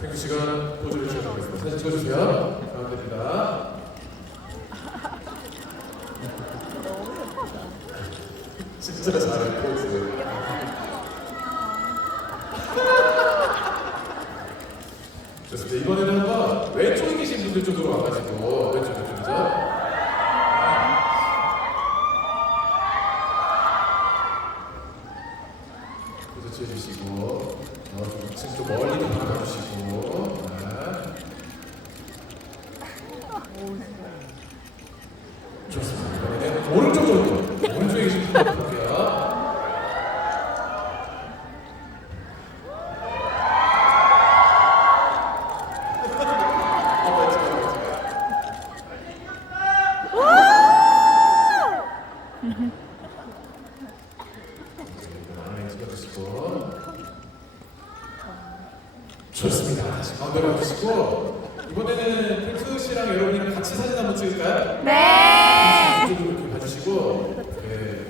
펭수 씨가 포즈를 취해보겠습니다. 사진 찍어주세요. 가운데입니다. 진짜 잘해 포즈. 좋습니다. 이번에는 한번 왼쪽에 계신 분들 쪽으로 와가지고 왼쪽 왼쪽이죠. 포즈 취해주시고 어, 좀 지금 또 멀리도 바라봐주시고 네. 좋습니다. 이번에는 오른쪽으로 오른쪽에 계신 분들 볼게요. 좋습니다. 다시 가운데로 와주시고 이번에는 씨랑 여러분이랑 같이 사진 한번 찍을까요? 네. 이렇게 봐주시고 네.